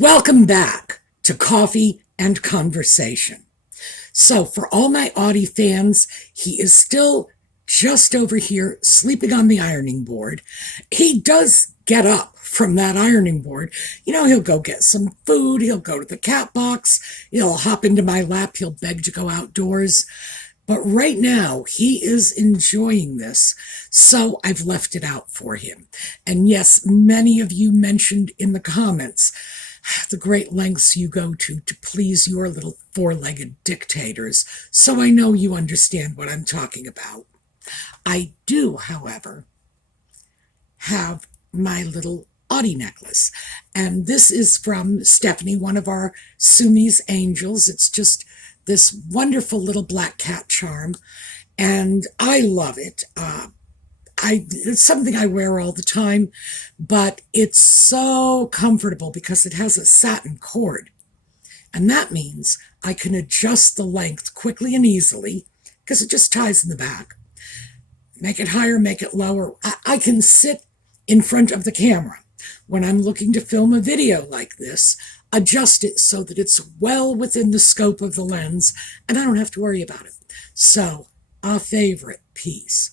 Welcome back to Coffee and Conversation. So, for all my Audie fans, he is still just over here sleeping on the ironing board. He does get up from that ironing board. He'll go get some food, he'll go to the cat box, he'll hop into my lap, he'll beg to go outdoors. But right now, he is enjoying this, so I've left it out for him. And yes, many of you mentioned in the comments the great lengths you go to please your little four-legged dictators, so I know you understand what I'm talking about. I do, however, have my little Audie necklace, and this is from Stephanie, one of our suemeangels. It's just this wonderful little black cat charm, and I love it. It's something I wear all the time, but it's so comfortable because it has a satin cord. And that means I can adjust the length quickly and easily because it just ties in the back. Make it higher, make it lower. I can sit in front of the camera when I'm looking to film a video like this, adjust it so that it's well within the scope of the lens, and I don't have to worry about it. So, a favorite piece.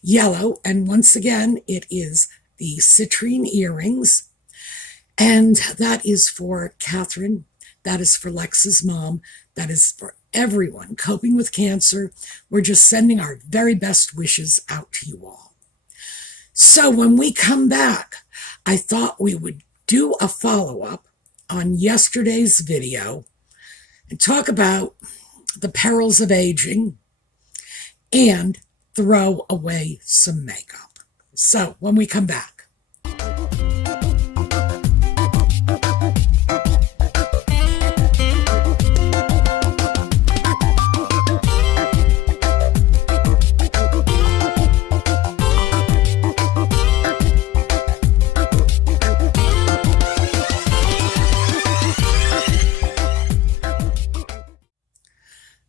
Yellow, and once again, it is the citrine earrings, and that is for Catherine, that is for Lex's mom, that is for everyone coping with cancer. We're just sending our very best wishes out to you all. So when we come back, I thought we would do a follow-up on yesterday's video and talk about the perils of aging and throw away some makeup. So when we come back.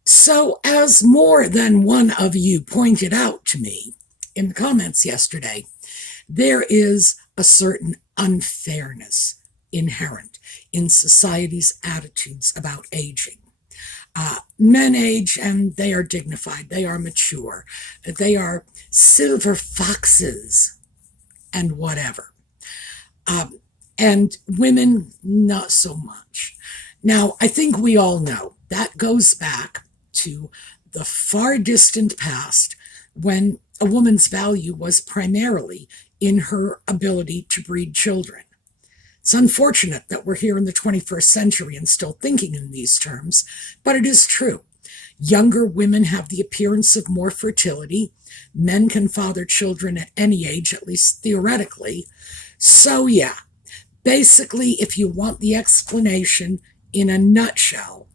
So, as more than one of you pointed out to me in the comments yesterday, there is a certain unfairness inherent in society's attitudes about aging. Men age and they are dignified, they are mature, they are silver foxes and whatever. And women, not so much. Now, I think we all know that goes back to the far distant past when a woman's value was primarily in her ability to breed children. It's unfortunate that we're here in the 21st century and still thinking in these terms, but it is true. Younger women have the appearance of more fertility. Men can father children at any age, at least theoretically. So yeah, basically, if you want the explanation in a nutshell,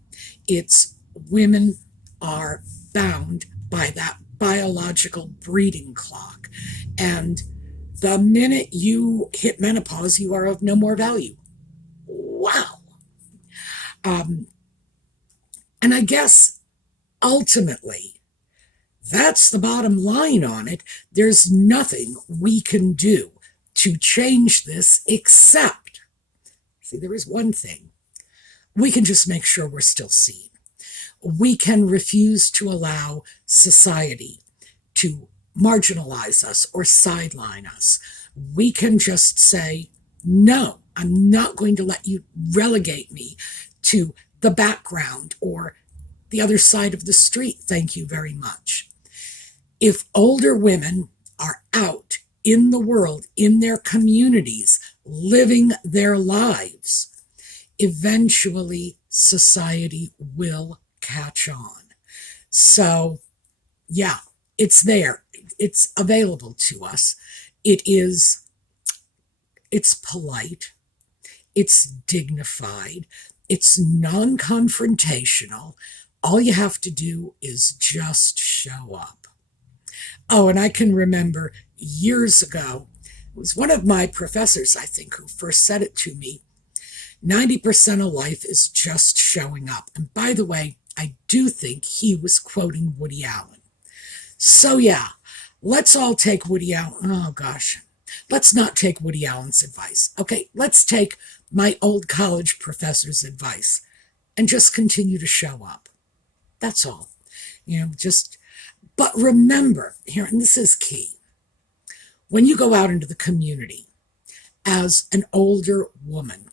it's women are bound by that biological breeding clock. And the minute you hit menopause, you are of no more value. Wow. And I guess ultimately, that's the bottom line on it. There's nothing we can do to change this except, see, there is one thing. We can just make sure we're still seen. We can refuse to allow society to marginalize us or sideline us. We can just say, no, I'm not going to let you relegate me to the background or the other side of the street. Thank you very much. If older women are out in the world, in their communities, living their lives, eventually society will catch on. So, yeah, it's there. It's available to us. It's polite. It's dignified. It's non-confrontational. All you have to do is just show up. Oh, and I can remember years ago, it was one of my professors, I think, who first said it to me. 90% of life is just showing up. And by the way, I do think he was quoting Woody Allen. So yeah, let's all take Woody Allen. Oh gosh. Let's not take Woody Allen's advice. Okay, let's take my old college professor's advice and just continue to show up. That's all. But remember here, and this is key, when you go out into the community as an older woman,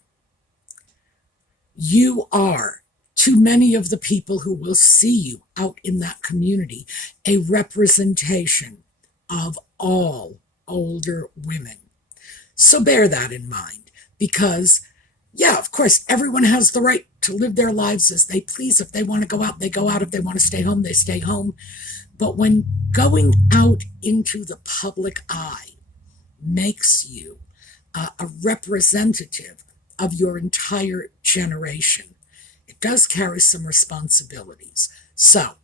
you are, to many of the people who will see you out in that community, a representation of all older women. So bear that in mind, because, yeah, of course, everyone has the right to live their lives as they please. If they want to go out, they go out. If they want to stay home, they stay home. But when going out into the public eye makes you a representative of your entire generation, it does carry some responsibilities. So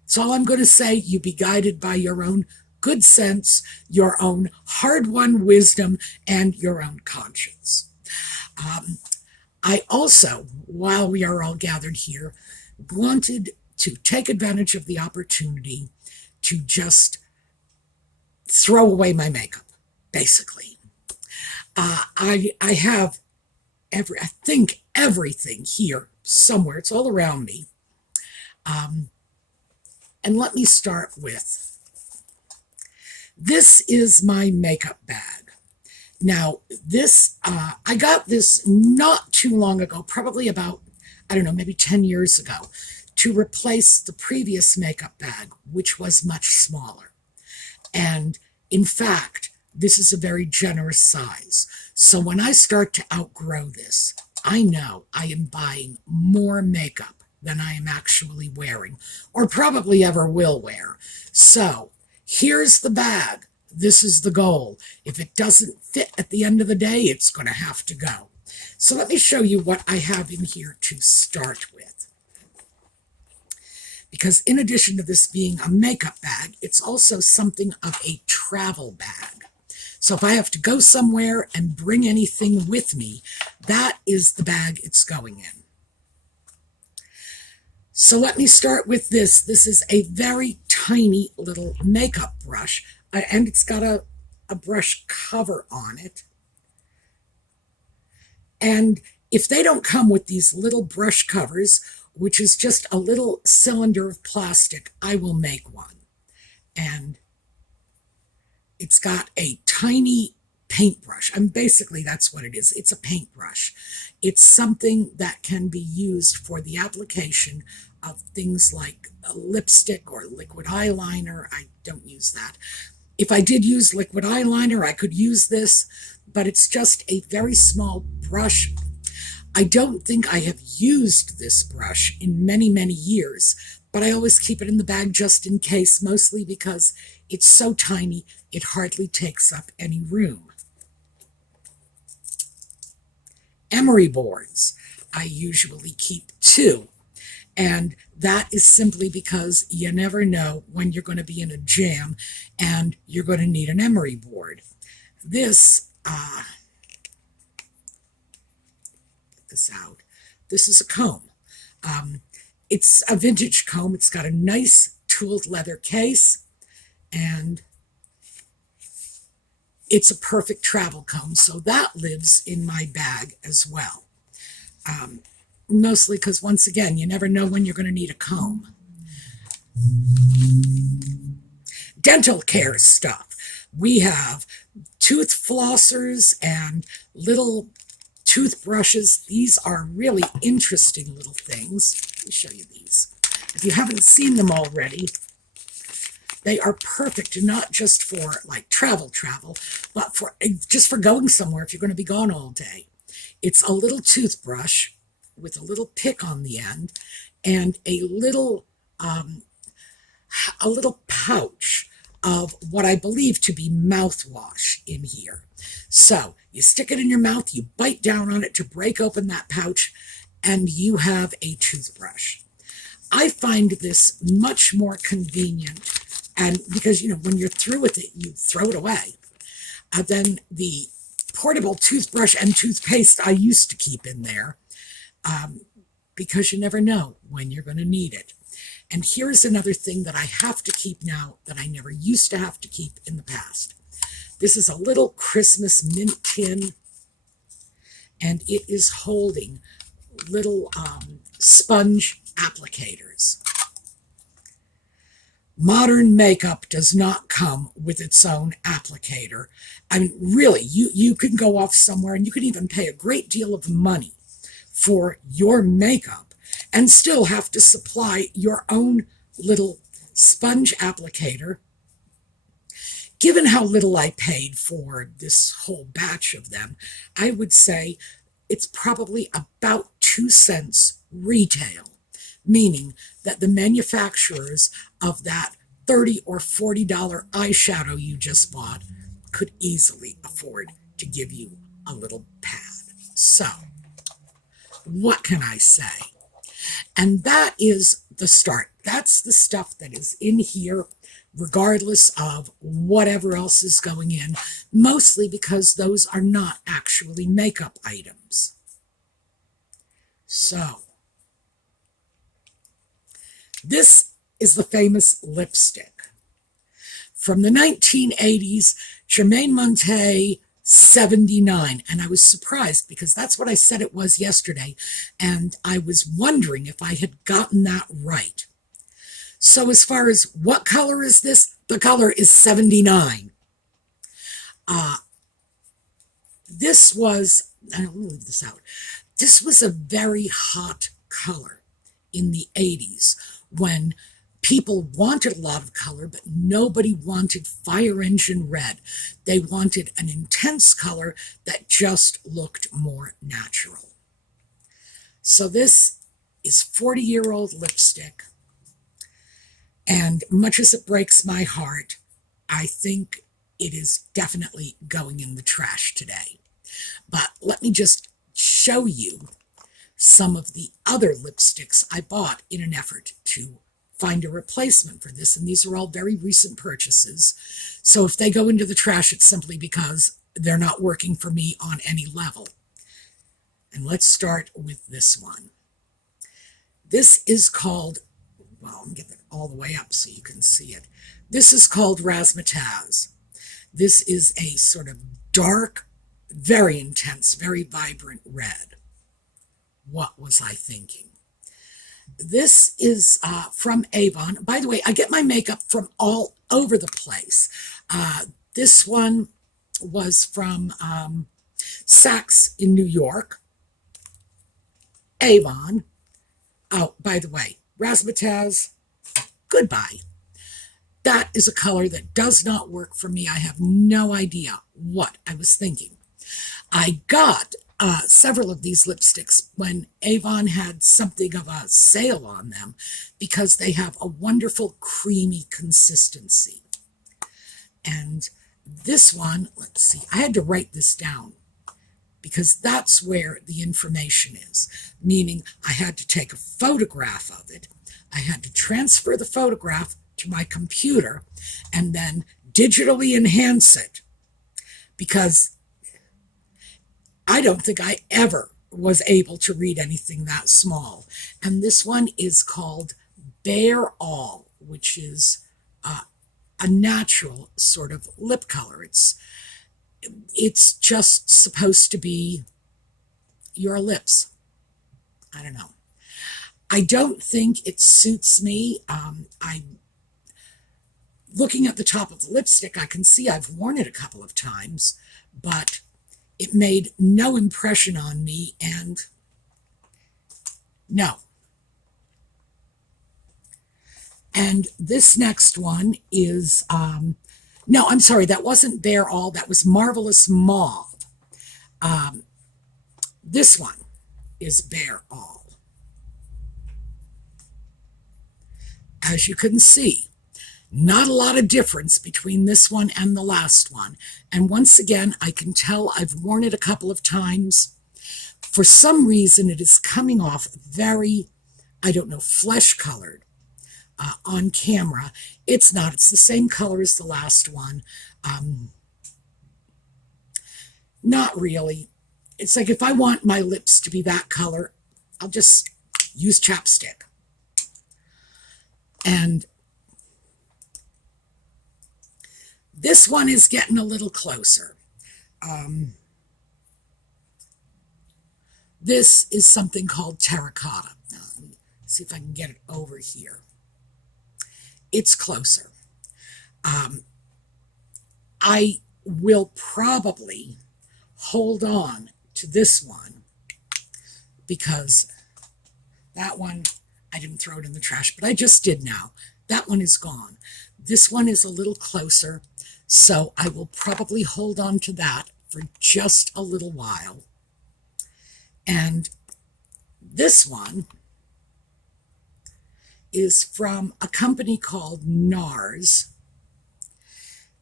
that's all I'm going to say. You be guided by your own good sense, your own hard-won wisdom, and your own conscience. I also, while we are all gathered here, wanted to take advantage of the opportunity to just throw away my makeup, basically. I have I think everything here somewhere. It's all around me. And let me start with, this is my makeup bag. Now, this, I got this not too long ago, probably about, I don't know, maybe 10 years ago, to replace the previous makeup bag, which was much smaller. And in fact, this is a very generous size. So when I start to outgrow this, I know I am buying more makeup than I am actually wearing, or probably ever will wear. So here's the bag. This is the goal. If it doesn't fit at the end of the day, it's going to have to go. So let me show you what I have in here to start with. Because in addition to this being a makeup bag, it's also something of a travel bag. So if I have to go somewhere and bring anything with me, that is the bag it's going in. So let me start with this. This is a very tiny little makeup brush, and it's got a brush cover on it. And if they don't come with these little brush covers, which is just a little cylinder of plastic, I will make one. And it's got a tiny paintbrush. And basically that's what it is. It's a paintbrush. It's something that can be used for the application of things like a lipstick or liquid eyeliner. I don't use that. If I did use liquid eyeliner, I could use this, but it's just a very small brush. I don't think I have used this brush in many, many years, but I always keep it in the bag just in case, mostly because it's so tiny, it hardly takes up any room. Emery boards. I usually keep 2. And that is simply because you never know when you're going to be in a jam and you're going to need an emery board. This, get this out. This is a comb. It's a vintage comb. It's got a nice tooled leather case, and it's a perfect travel comb. So that lives in my bag as well. Mostly because, once again, you never know when you're going to need a comb. Dental care stuff. We have tooth flossers and little toothbrushes. These are really interesting little things. Let me show you these. If you haven't seen them already, they are perfect, not just for like travel, but for just for going somewhere if you're going to be gone all day. It's a little toothbrush with a little pick on the end and a little pouch of what I believe to be mouthwash in here. So you stick it in your mouth, you bite down on it to break open that pouch, and you have a toothbrush. I find this much more convenient, and because, when you're through with it, you throw it away. Then the portable toothbrush and toothpaste I used to keep in there, because you never know when you're going to need it. And here's another thing that I have to keep now that I never used to have to keep in the past. This is a little Christmas mint tin, and it is holding little sponge applicators. Modern makeup does not come with its own applicator. I mean, really, you can go off somewhere and you can even pay a great deal of money for your makeup and still have to supply your own little sponge applicator. Given how little I paid for this whole batch of them, I would say it's probably about 2 cents retail, meaning that the manufacturers of that $30 or $40 eyeshadow you just bought could easily afford to give you a little pad. So, what can I say? And that is the start. That's the stuff that is in here, regardless of whatever else is going in, mostly because those are not actually makeup items. So, this is the famous lipstick. From the 1980s, Germaine Montet 79. And I was surprised because that's what I said it was yesterday. And I was wondering if I had gotten that right. So as far as what color is this, the color is 79. This was, let me leave this out. This was a very hot color in the 80s when people wanted a lot of color, but nobody wanted fire engine red. They wanted an intense color that just looked more natural. So this is 40-year-old lipstick. And much as it breaks my heart, I think it is definitely going in the trash today. But let me just show you some of the other lipsticks I bought in an effort to find a replacement for this. And these are all very recent purchases. So if they go into the trash, it's simply because they're not working for me on any level. And let's start with this one. This is called, well, let me get it all the way up so you can see it. This is called Razzmatazz. This is a sort of dark, very intense, very vibrant red. What was I thinking? This is from Avon. By the way, I get my makeup from all over the place. This one was from Saks in New York. Avon. Oh, by the way, Razzmatazz, goodbye. That is a color that does not work for me. I have no idea what I was thinking. I got several of these lipsticks when Avon had something of a sale on them because they have a wonderful creamy consistency. And this one, let's see, I had to write this down because that's where the information is, meaning I had to take a photograph of it. I had to transfer the photograph to my computer and then digitally enhance it because I don't think I ever was able to read anything that small. And this one is called Bare All, which is a natural sort of lip color. It's just supposed to be your lips. I don't know. I don't think it suits me. Looking at the top of the lipstick, I can see I've worn it a couple of times, but it made no impression on me, and no. And this next one is, no, I'm sorry, that wasn't Bare All, that was Marvelous Mauve. This one is Bare All. As you can see, not a lot of difference between this one and the last one. And once again, I can tell I've worn it a couple of times. For some reason, it is coming off very, I don't know, flesh-colored on camera. It's not. It's the same color as the last one. Not really. It's like if I want my lips to be that color, I'll just use chapstick. And This one is getting a little closer. This is something called terracotta. Now, let me see if I can get it over here. It's closer. I will probably hold on to this one because that one, I didn't throw it in the trash, but I just did now. That one is gone. This one is a little closer, so I will probably hold on to that for just a little while. And this one is from a company called NARS.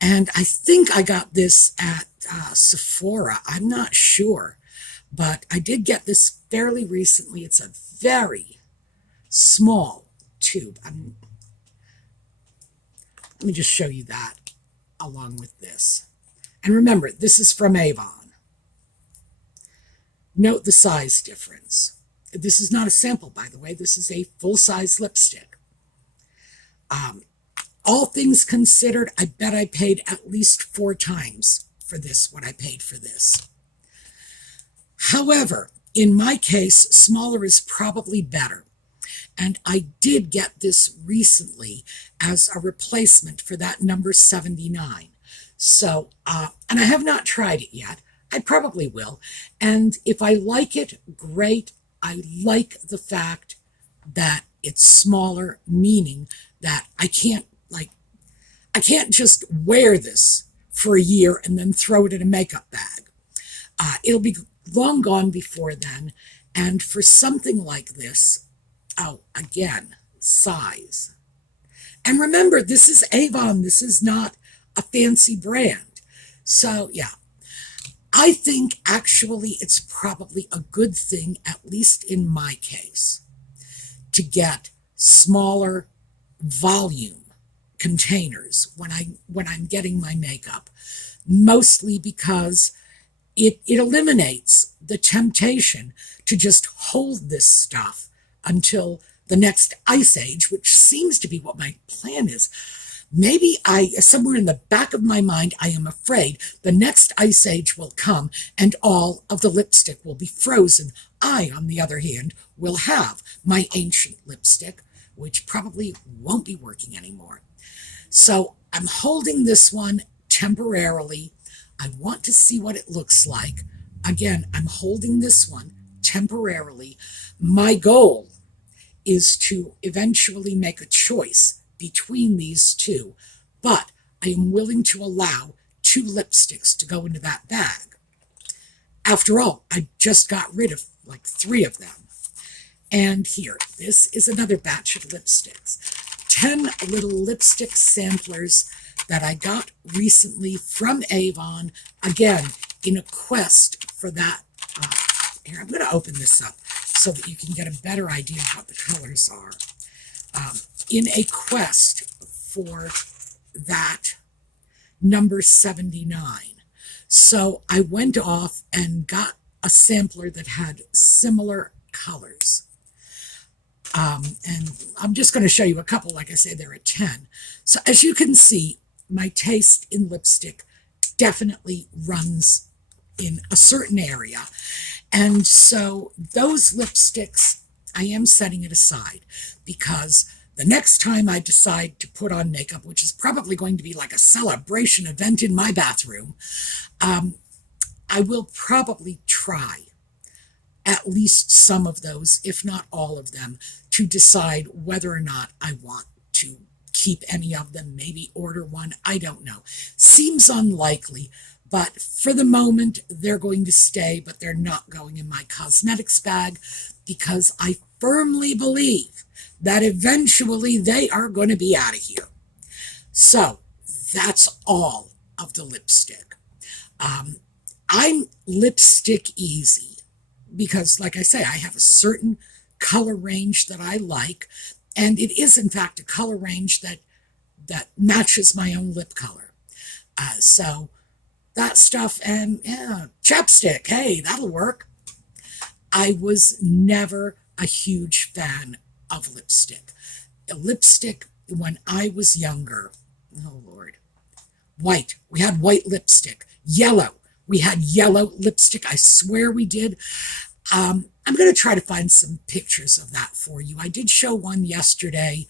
And I think I got this at Sephora. I'm not sure, but I did get this fairly recently. It's a very small tube. Let me just show you that along with this. And remember, this is from Avon. Note the size difference. This is not a sample, by the way. This is a full-size lipstick. All things considered, I bet I paid at least 4 times for this, what I paid for this. However, in my case, smaller is probably better. And I did get this recently as a replacement for that number 79. So, and I have not tried it yet. I probably will. And if I like it, great. I like the fact that it's smaller, meaning that I can't just wear this for a year and then throw it in a makeup bag. It'll be long gone before then. And for something like this, oh, again, size. And remember, this is Avon. This is not a fancy brand. So, yeah. I think actually it's probably a good thing, at least in my case, to get smaller volume containers when I'm getting my makeup, mostly because it eliminates the temptation to just hold this stuff until the next ice age, which seems to be what my plan is. Maybe somewhere in the back of my mind, I am afraid the next ice age will come and all of the lipstick will be frozen. I, on the other hand, will have my ancient lipstick, which probably won't be working anymore. So I'm holding this one temporarily. I want to see what it looks like. Again, I'm holding this one temporarily. My goal is to eventually make a choice between these two, but I am willing to allow 2 lipsticks to go into that bag. After all, I just got rid of like 3 of them. And here, this is another batch of lipsticks. 10 little lipstick samplers that I got recently from Avon, again, in a quest for that. Here, I'm going to open this up so that you can get a better idea of what the colors are. In a quest for that number 79. So I went off and got a sampler that had similar colors. And I'm just going to show you a couple. Like I say, there are 10. So as you can see, my taste in lipstick definitely runs in a certain area. And so those lipsticks, I am setting it aside because the next time I decide to put on makeup, which is probably going to be like a celebration event in my bathroom, I will probably try at least some of those, if not all of them, to decide whether or not I want to keep any of them, maybe order one, I don't know. Seems unlikely, but for the moment, they're going to stay, but they're not going in my cosmetics bag because I firmly believe that eventually they are going to be out of here. So that's all of the lipstick. I'm lipstick easy because, like I say, I have a certain color range that I like, and it is, in fact, a color range that matches my own lip color. So that stuff, and yeah, chapstick, hey, that'll work. I was never a huge fan of lipstick. Lipstick, when I was younger, oh Lord, White. We had white lipstick. Yellow. We had yellow lipstick. I swear we did. I'm going to try to find some pictures of that for you. I did show one yesterday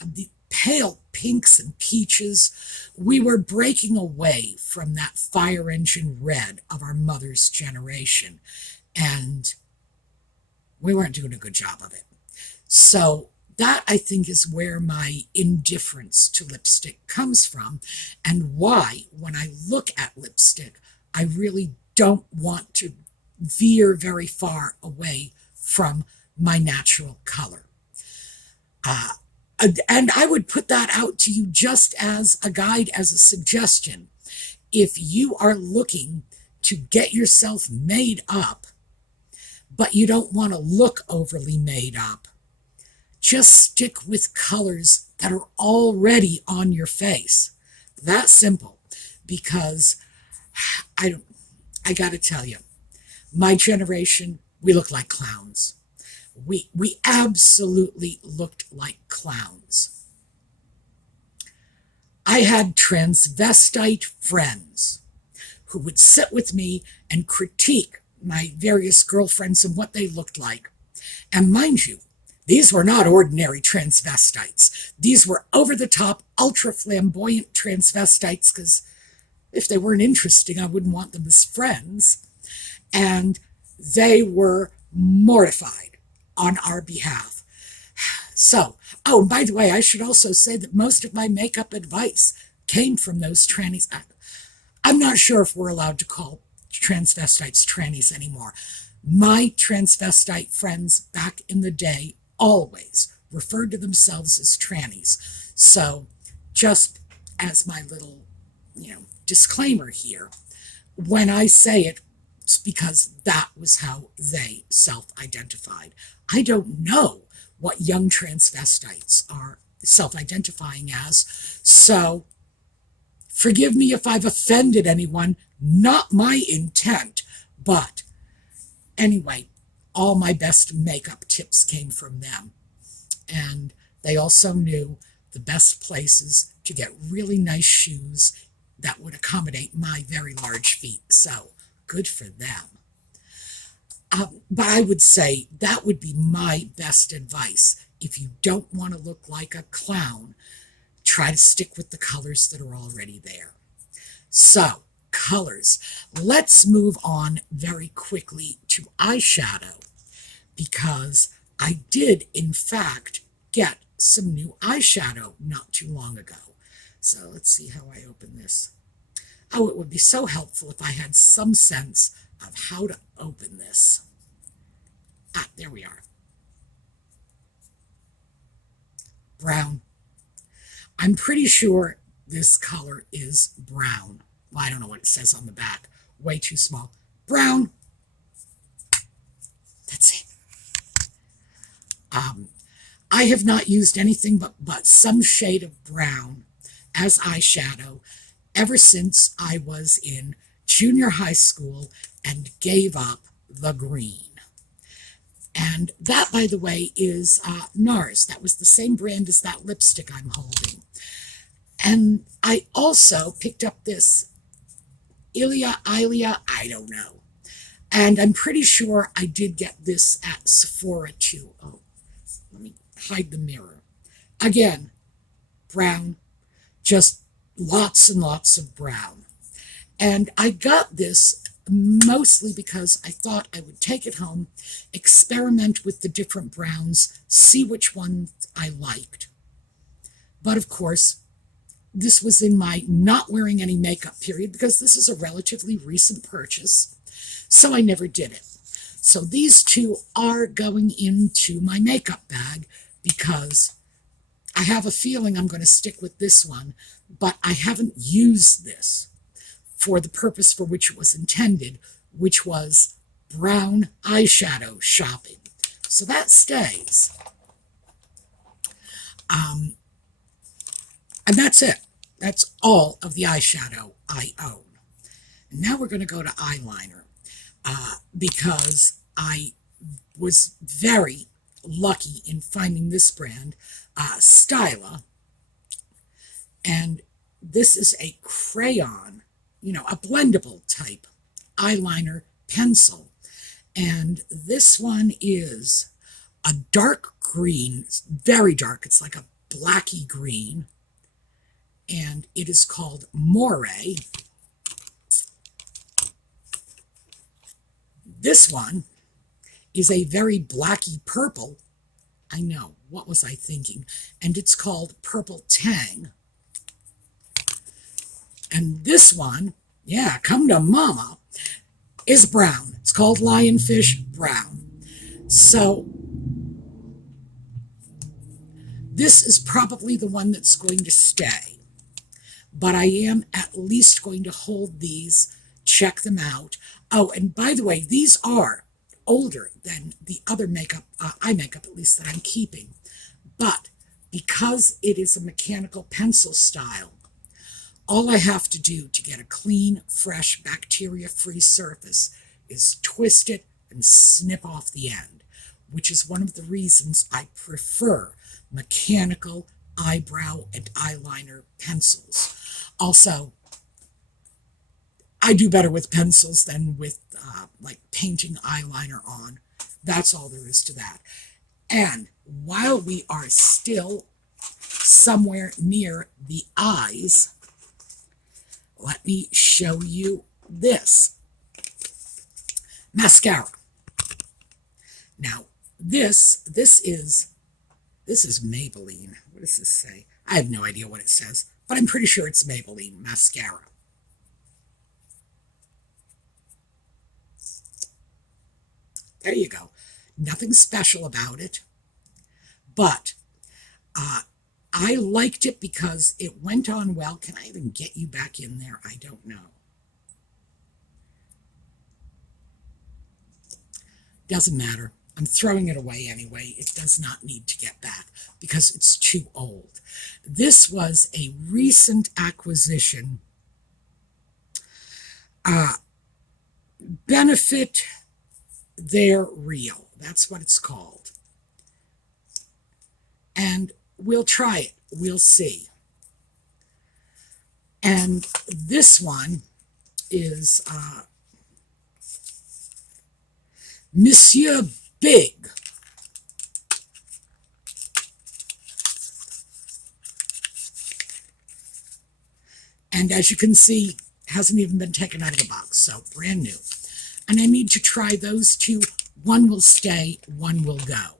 of the pale pinks and peaches. We were breaking away from that fire engine red of our mother's generation, and we weren't doing a good job of it. So that, I think, is where my indifference to lipstick comes from, and why, when I look at lipstick, I really don't want to veer very far away from my natural color. And I would put that out to you just as a guide, as a suggestion. If you are looking to get yourself made up, but you don't want to look overly made up, just stick with colors that are already on your face. That simple. Because I got to tell you, my generation, we look like clowns. We absolutely looked like clowns. I had transvestite friends who would sit with me and critique my various girlfriends and what they looked like. And mind you, these were not ordinary transvestites. These were over-the-top, ultra-flamboyant transvestites, because if they weren't interesting, I wouldn't want them as friends. And they were mortified on our behalf. So, oh, by the way, I should also say that most of my makeup advice came from those trannies. I'm not sure if we're allowed to call transvestites trannies anymore. My transvestite friends back in the day always referred to themselves as trannies. So, just as my little, disclaimer here, when I say it, it's because that was how they self-identified. I don't know what young transvestites are self-identifying as, so forgive me if I've offended anyone, not my intent, but anyway, all my best makeup tips came from them. And they also knew the best places to get really nice shoes that would accommodate my very large feet. So, good for them. But I would say that would be my best advice. If you don't want to look like a clown, try to stick with the colors that are already there. So, colors. Let's move on very quickly to eyeshadow, because I did, in fact, get some new eyeshadow not too long ago. So let's see how I open this. Oh, it would be so helpful if I had some sense of how to open this. Ah, there we are. Brown. I'm pretty sure this color is brown. Well, I don't know what it says on the back. Way too small. Brown. That's it. I have not used anything but some shade of brown as eyeshadow ever since I was in junior high school and gave up the green. And that, by the way, is NARS. That was the same brand as that lipstick I'm holding. And I also picked up this Ilia, I don't know. And I'm pretty sure I did get this at Sephora too. Oh, let me hide the mirror. Again, brown, just lots and lots of brown. And I got this mostly because I thought I would take it home, experiment with the different browns, see which ones I liked. But of course, this was in my not wearing any makeup period, because this is a relatively recent purchase, so I never did it. So these two are going into my makeup bag, because I have a feeling I'm going to stick with this one, but I haven't used this for the purpose for which it was intended, which was brown eyeshadow shopping. So that stays. And that's it. That's all of the eyeshadow I own. And now we're going to go to eyeliner, because I was very lucky in finding this brand, Styla. And this is a crayon, a blendable type eyeliner pencil. And this one is a dark green, it's very dark. It's like a blacky green. And it is called Moray. This one is a very blacky purple. I know, what was I thinking? And it's called Purple Tang. And this one, yeah, come to mama, is brown. It's called Lionfish Brown. So this is probably the one that's going to stay. But I am at least going to hold these, check them out. Oh, and by the way, these are older than the other makeup, eye makeup at least, that I'm keeping. But because it is a mechanical pencil style, all I have to do to get a clean, fresh, bacteria-free surface is twist it and snip off the end, which is one of the reasons I prefer mechanical eyebrow and eyeliner pencils. Also, I do better with pencils than with like painting eyeliner on. That's all there is to that. And while we are still somewhere near the eyes, let me show you this mascara. Now, this is Maybelline. What does this say? I have no idea what it says, but I'm pretty sure it's Maybelline mascara. There you go. Nothing special about it, but I liked it because it went on well. Can I even get you back in there? I don't know. Doesn't matter. I'm throwing it away anyway. It does not need to get back because it's too old. This was a recent acquisition. Benefit They're Real. That's what it's called. And we'll try it. We'll see. And this one is Monsieur Big. And as you can see, hasn't even been taken out of the box, so brand new. And I need to try those two. One will stay, one will go.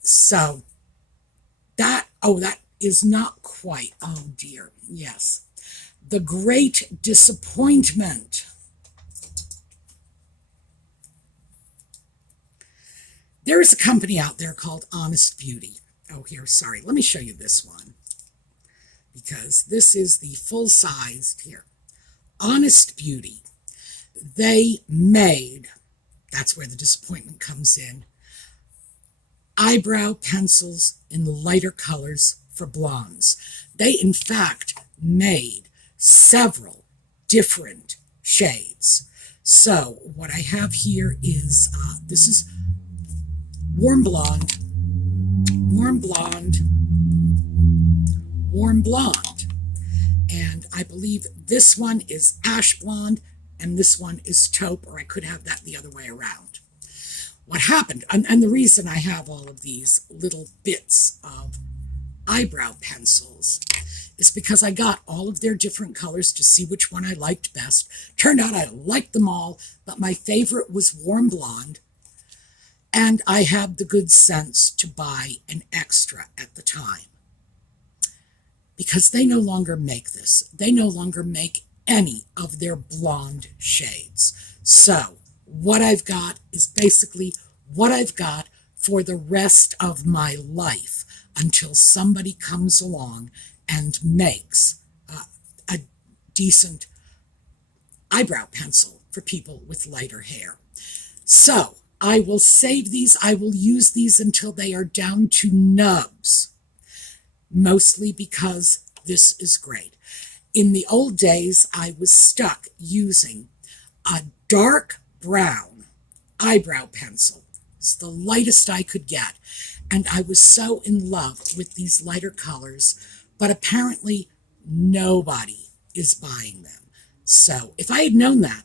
So that is not quite, oh dear, yes. The Great Disappointment. There is a company out there called Honest Beauty. Oh, here, sorry. Let me show you this one, because this is the full-sized here. Honest Beauty. They made, that's where the disappointment comes in, eyebrow pencils in lighter colors for blondes. They, in fact, made several different shades. So what I have here is, this is warm blonde, warm blonde, warm blonde. And I believe this one is ash blonde, and this one is taupe, or I could have that the other way around. What happened, and the reason I have all of these little bits of eyebrow pencils is because I got all of their different colors to see which one I liked best. Turned out I liked them all, but my favorite was warm blonde, and I had the good sense to buy an extra at the time. Because they no longer make this. They no longer make any of their blonde shades. So what I've got is basically what I've got for the rest of my life until somebody comes along and makes a decent eyebrow pencil for people with lighter hair. So I will save these. I will use these until they are down to nubs, mostly because this is great. In the old days, I was stuck using a dark brown eyebrow pencil. It's the lightest I could get. And I was so in love with these lighter colors, but apparently Nobody is buying them. So if I had known that,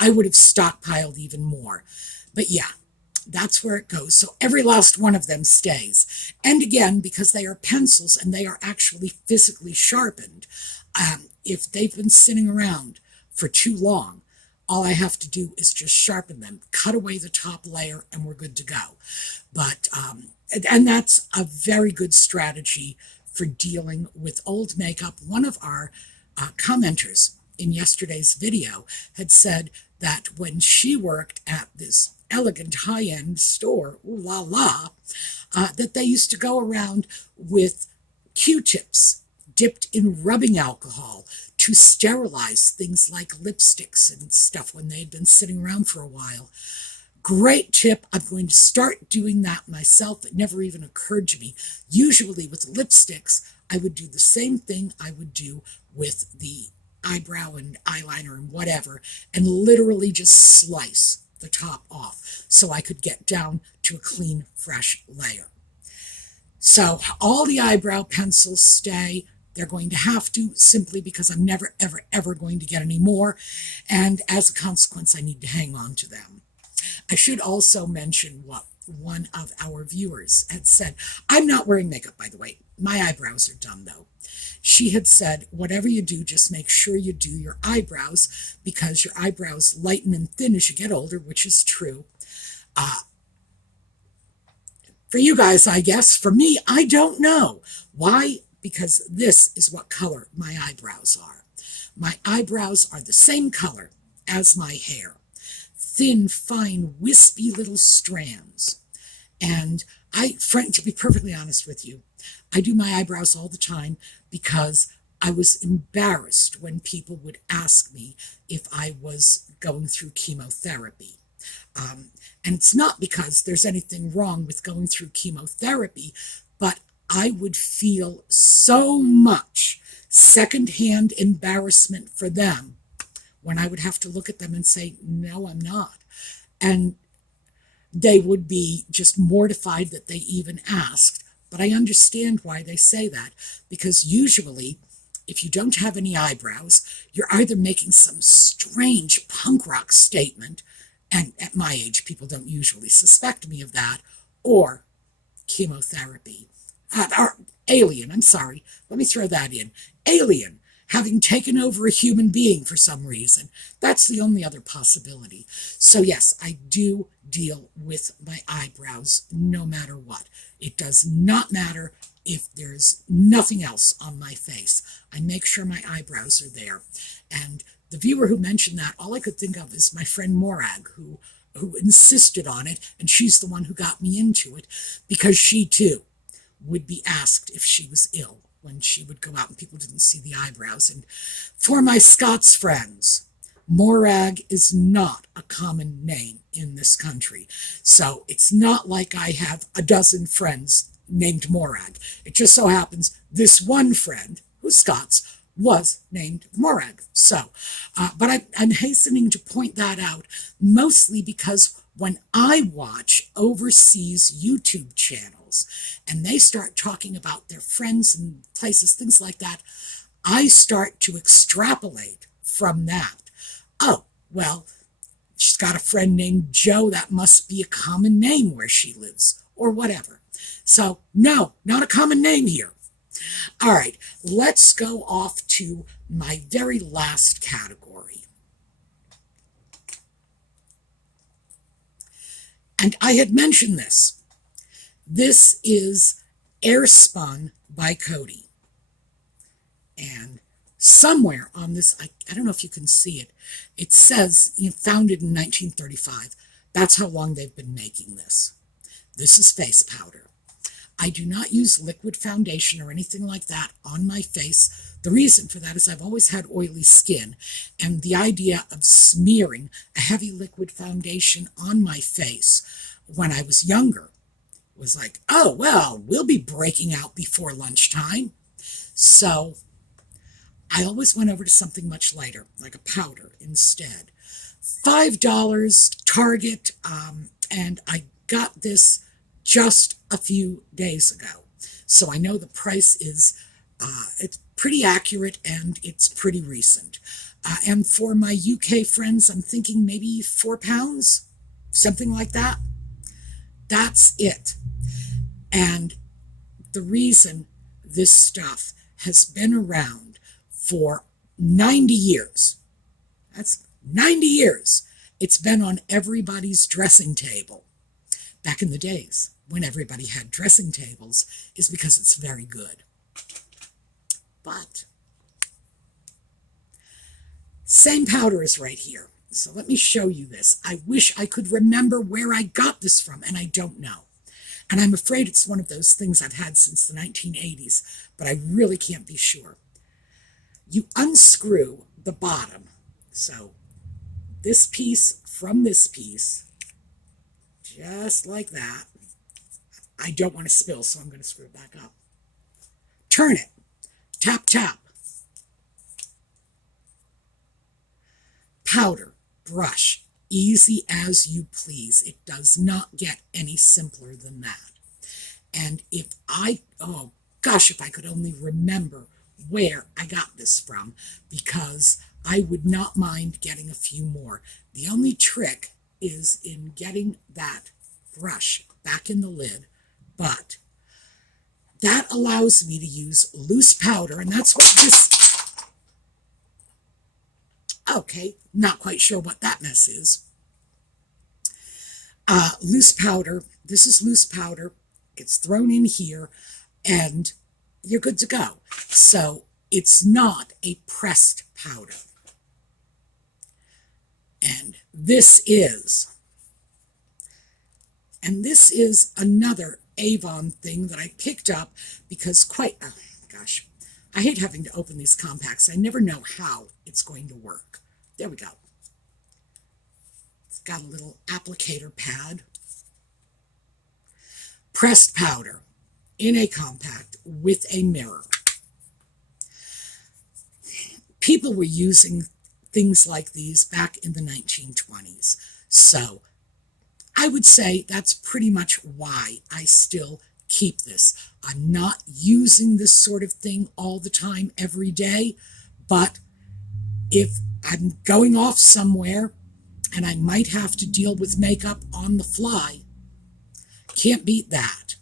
I would have stockpiled even more. But yeah, that's where it goes. So every last one of them stays. And again, because they are pencils and they are actually physically sharpened, if they've been sitting around for too long, all I have to do is just sharpen them, cut away the top layer, and we're good to go. But, and that's a very good strategy for dealing with old makeup. One of our commenters in yesterday's video had said that when she worked at this elegant high-end store, ooh la la, that they used to go around with Q-tips dipped in rubbing alcohol to sterilize things like lipsticks and stuff when they had been sitting around for a while. Great tip. I'm going to start doing that myself. It never even occurred to me. Usually with lipsticks, I would do the same thing I would do with the eyebrow and eyeliner and whatever, and literally just slice the top off so I could get down to a clean, fresh layer. So all the eyebrow pencils stay. They're going to have to, simply because I'm never, ever, ever going to get any more. And as a consequence, I need to hang on to them. I should also mention what one of our viewers had said. I'm not wearing makeup, by the way. My eyebrows are done, though. She had said, whatever you do, just make sure you do your eyebrows, because your eyebrows lighten and thin as you get older, which is true. For you guys, I guess. For me, I don't know. Why? Because this is what color my eyebrows are. My eyebrows are the same color as my hair. Thin, fine, wispy little strands. And to be perfectly honest with you, I do my eyebrows all the time because I was embarrassed when people would ask me if I was going through chemotherapy. And it's not because there's anything wrong with going through chemotherapy, but I would feel so much secondhand embarrassment for them when I would have to look at them and say, no, I'm not. And they would be just mortified that they even asked. But I understand why they say that, because usually, if you don't have any eyebrows, you're either making some strange punk rock statement, and at my age, people don't usually suspect me of that, or chemotherapy. Or alien, I'm sorry. Let me throw that in. Alien, having taken over a human being for some reason. That's the only other possibility. So yes, I do deal with my eyebrows no matter what. It does not matter if there's nothing else on my face. I make sure my eyebrows are there. And the viewer who mentioned that, all I could think of is my friend Morag, who insisted on it, and she's the one who got me into it, because she too would be asked if she was ill when she would go out and people didn't see the eyebrows. And for my Scots friends, Morag is not a common name in this country. So it's not like I have a dozen friends named Morag. It just so happens this one friend, who's Scots, was named Morag. So, but I'm hastening to point that out, mostly because when I watch overseas YouTube channels and they start talking about their friends and places, things like that, I start to extrapolate from that. Oh, well, she's got a friend named Joe. That must be a common name where she lives, or whatever. So, no, not a common name here. All right, let's go off to my very last category. And I had mentioned this. This is Airspun by Cody. And somewhere on this, I don't know if you can see it, it says, founded in 1935. That's how long they've been making this. This is face powder. I do not use liquid foundation or anything like that on my face. The reason for that is I've always had oily skin, and the idea of smearing a heavy liquid foundation on my face when I was younger was like, oh, well, we'll be breaking out before lunchtime. So I always went over to something much lighter, like a powder instead. $5 Target, and I got this just a few days ago. So I know the price is It's pretty accurate and it's pretty recent. And for my UK friends, I'm thinking maybe £4, something like that. That's it. And the reason this stuff has been around for 90 years, that's 90 years, it's been on everybody's dressing table. Back in the days when everybody had dressing tables, is because it's very good. But same powder is right here. So let me show you this. I wish I could remember where I got this from, and I don't know. And I'm afraid it's one of those things I've had since the 1980s, but I really can't be sure. You unscrew the bottom. So this piece from this piece, just like that. I don't want to spill, so I'm going to screw it back up. Turn it. Tap, tap. Powder, brush, easy as you please. It does not get any simpler than that. And if oh gosh, if I could only remember where I got this from, because I would not mind getting a few more. The only trick is in getting that brush back in the lid, but that allows me to use loose powder, and that's what this, okay, not quite sure what that mess is. Loose powder, this is loose powder, gets thrown in here, and you're good to go. So it's not a pressed powder. And this is another Avon thing that I picked up because oh gosh, I hate having to open these compacts. I never know how it's going to work. There we go. It's got a little applicator pad. Pressed powder in a compact with a mirror. People were using things like these back in the 1920s. So I would say that's pretty much why I still keep this. I'm not using this sort of thing all the time, every day, but if I'm going off somewhere and I might have to deal with makeup on the fly, can't beat that.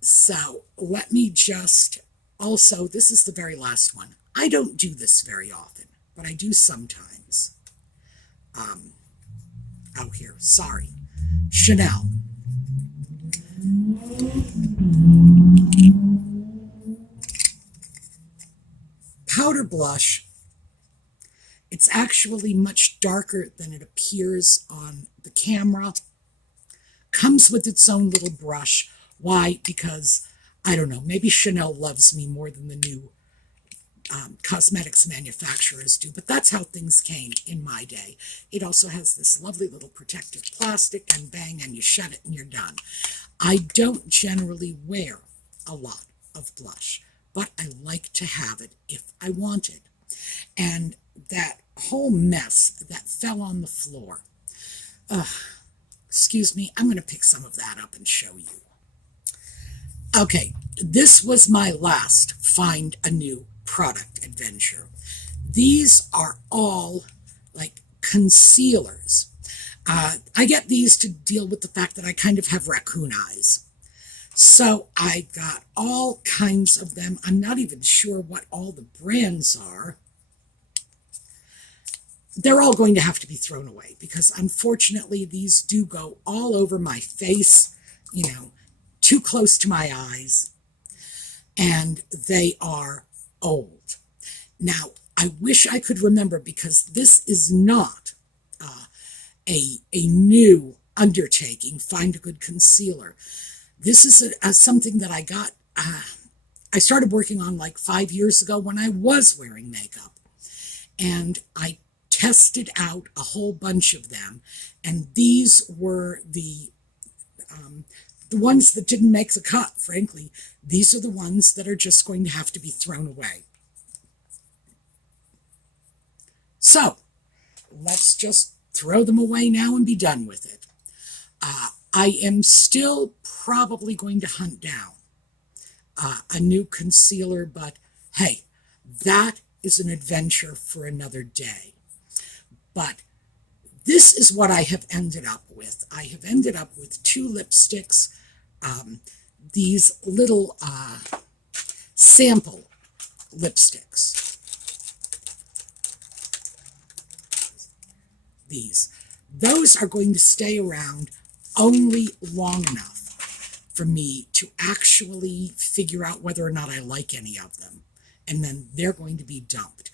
So let me just, also, this is the very last one. I don't do this very often, but I do sometimes. Oh, here, sorry. Chanel. Powder blush. It's actually much darker than it appears on the camera. Comes with its own little brush. Why? Because, I don't know, maybe Chanel loves me more than the new cosmetics manufacturers do, but that's how things came in my day. It also has this lovely little protective plastic, and bang, and you shut it and you're done. I don't generally wear a lot of blush, but I like to have it if I want it. And that whole mess that fell on the floor, excuse me, I'm going to pick some of that up and show you. Okay, this was my last find a new product adventure. These are all like concealers. I get these to deal with the fact that I kind of have raccoon eyes. So I got all kinds of them. I'm not even sure what all the brands are. They're all going to have to be thrown away because unfortunately these do go all over my face, you know, too close to my eyes, and they are old. Now, I wish I could remember, because this is not a new undertaking, find a good concealer. This is something that I got, I started working on like 5 years ago when I was wearing makeup. And I tested out a whole bunch of them. And these were the ones that didn't make the cut, frankly. These are the ones that are just going to have to be thrown away. So, let's just throw them away now and be done with it. I am still probably going to hunt down a new concealer, but hey, that is an adventure for another day. But this is what I have ended up with. I have ended up with two lipsticks, these little sample lipsticks. Those are going to stay around only long enough for me to actually figure out whether or not I like any of them. And then they're going to be dumped.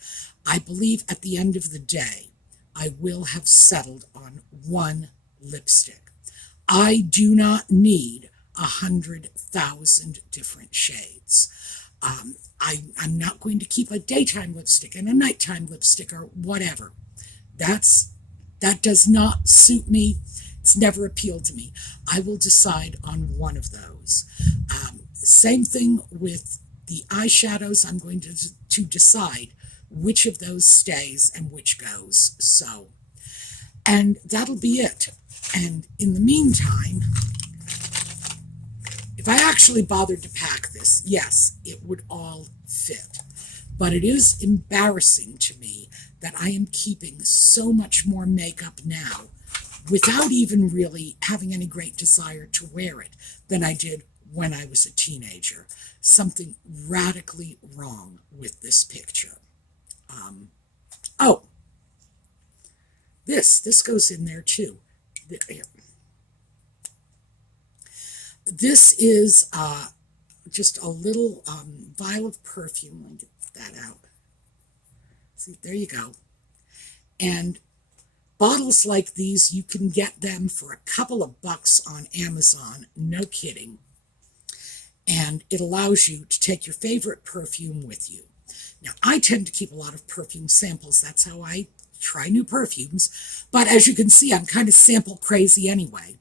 I believe at the end of the day, I will have settled on one lipstick. I do not need 100,000 different shades. I'm not going to keep a daytime lipstick and a nighttime lipstick or whatever. That does not suit me. It's never appealed to me. I will decide on one of those. Same thing with the eyeshadows. I'm going to decide which of those stays and which goes. So, and that'll be it. And in the meantime, if I actually bothered to pack this, yes, it would all fit. But it is embarrassing to me that I am keeping so much more makeup now without even really having any great desire to wear it than I did when I was a teenager. Something radically wrong with this picture. Oh, this goes in there too. Here. This is just a little vial of perfume. Let me get that out. See, there you go. And bottles like these, you can get them for a couple of bucks on Amazon. No kidding. And it allows you to take your favorite perfume with you. Now, I tend to keep a lot of perfume samples. That's how I try new perfumes. But as you can see, I'm kind of sample crazy anyway.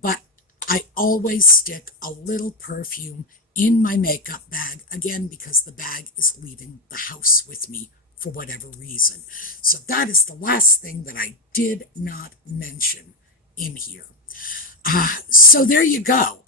But I always stick a little perfume in my makeup bag, again, because the bag is leaving the house with me for whatever reason. So that is the last thing that I did not mention in here. So there you go.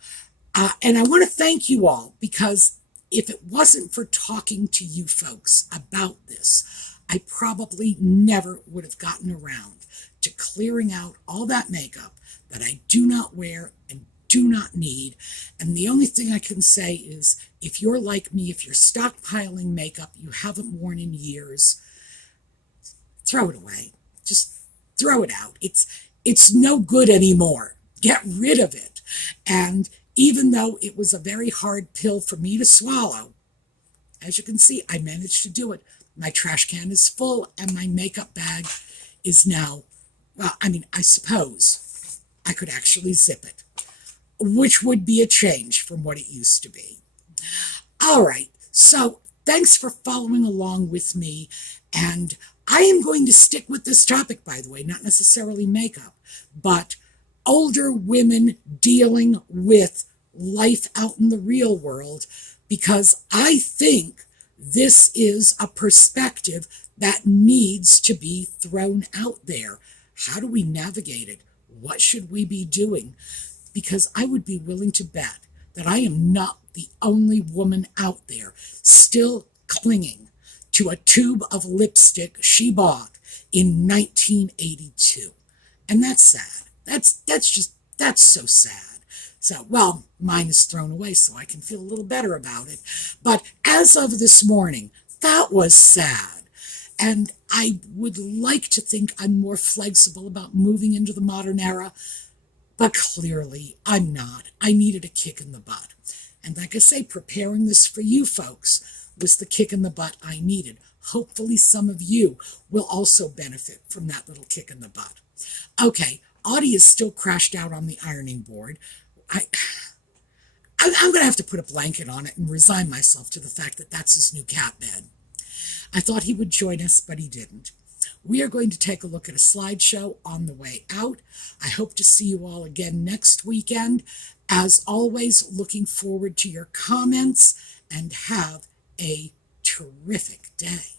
And I want to thank you all, because if it wasn't for talking to you folks about this, I probably never would have gotten around to clearing out all that makeup that I do not wear and do not need. And the only thing I can say is, if you're like me, if you're stockpiling makeup you haven't worn in years, throw it away. Just throw it out. It's no good anymore. Get rid of it. And even though it was a very hard pill for me to swallow, as you can see, I managed to do it. My trash can is full and my makeup bag is now, well, I mean, I suppose I could actually zip it, which would be a change from what it used to be. All right, so thanks for following along with me. And I am going to stick with this topic, by the way, not necessarily makeup, but older women dealing with life out in the real world, because I think this is a perspective that needs to be thrown out there. How do we navigate it? What should we be doing? Because I would be willing to bet that I am not the only woman out there still clinging to a tube of lipstick she bought in 1982. And that's sad. That's so sad. So, well, mine is thrown away so I can feel a little better about it. But as of this morning, that was sad. And I would like to think I'm more flexible about moving into the modern era, but clearly I'm not. I needed a kick in the butt. And like I say, preparing this for you folks was the kick in the butt I needed. Hopefully some of you will also benefit from that little kick in the butt. Okay, Audie is still crashed out on the ironing board. I'm going to have to put a blanket on it and resign myself to the fact that that's his new cat bed. I thought he would join us, but he didn't. We are going to take a look at a slideshow on the way out. I hope to see you all again next weekend. As always, looking forward to your comments, and have a terrific day.